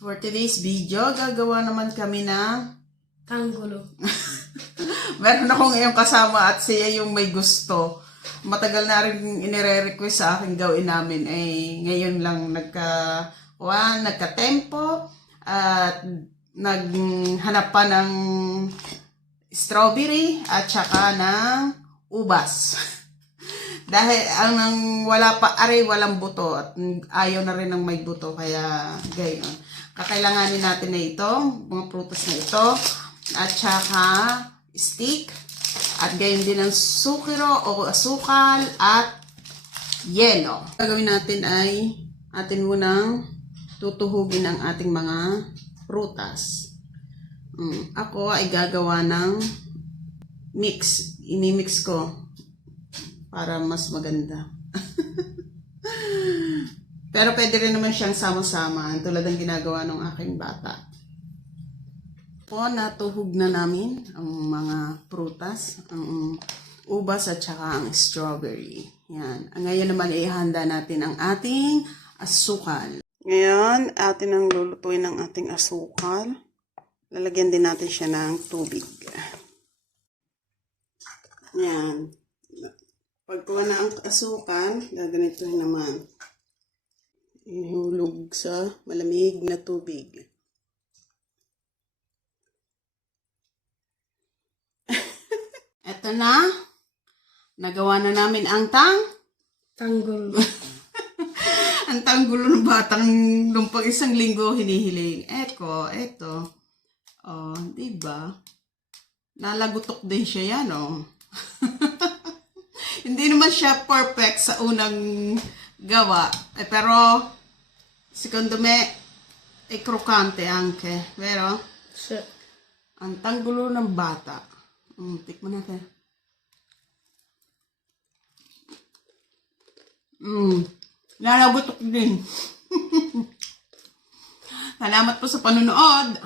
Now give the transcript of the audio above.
For today's video, gagawa naman kami ng Tanggulo. meron ako ngayong kasama at siya yung may gusto. Matagal na rin inire-request sa akin gawin namin. Ngayon lang nagka-tempo at naghanap pa ng strawberry at saka ng ubas. Dahil ang wala pa, walang buto at ayaw na rin ng may buto, kaya gayon. Kakailanganin natin na ito, mga prutas na ito, at saka stick, at gayon din ang sukiro o asukal at yelo. Gagawin natin ay atin munang tutuhugin ang ating mga prutas. Ako ay gagawa ng mix. Inimix ko para mas maganda. Pero pwede rin naman siyang sama-sama, tulad ng ginagawa ng aking bata. Natuhog na namin ang mga prutas, ang ubas at saka ang strawberry. Yan. Ngayon naman ihanda natin ang ating asukal. Ngayon, atin ang lulutuin ng ating asukal. Lalagyan din natin siya ng tubig. Yan. Pagkuha na ang asukal, gaganituhin naman. Ihulog sa malamig na tubig. Eto na. Nagawa na namin ang Tanggulo. ang tanggulo ng batang nung pag isang linggo hinihiling. Eto. Oh, diba? Nalagutok din siya yan, oh. Hindi naman siya perfect sa unang gawa. Pero, secondo me, è croccante anche. Vero? Sì. Ang tanggulo ng bata. Tikman natin. Nalagutok din. Salamat po sa panunood.